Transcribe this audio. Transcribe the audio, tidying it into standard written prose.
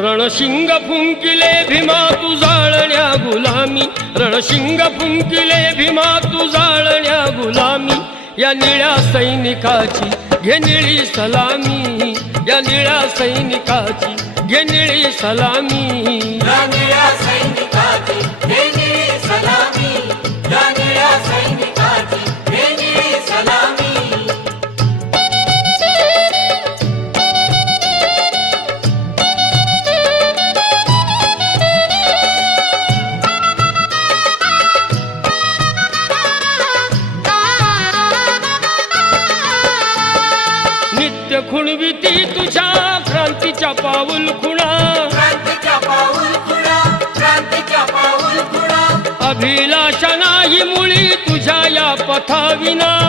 रणशिंग फुंकिले भीमा तू जाळण्या गुलामी, रणशिंग फुंकिले भीमा तू जाळण्या गुलामी. या निळ्या सैनिकाची घे निळी सलामी, या निळ्या सैनिकाची घे निळी सलामी. या निळ्या सैनिकाची घे निळी सलामी, या निळ्या सैनिकाची घे निळी सलामी. नित्य खुणविती तुझ्या क्रांतीच्या पाऊल खुणा, क्रांतीच्या पाऊल खुणा, क्रांतीच्या पाऊल खुणा. अभिलाषा नाही मुळी तुझ्या या पथाविना.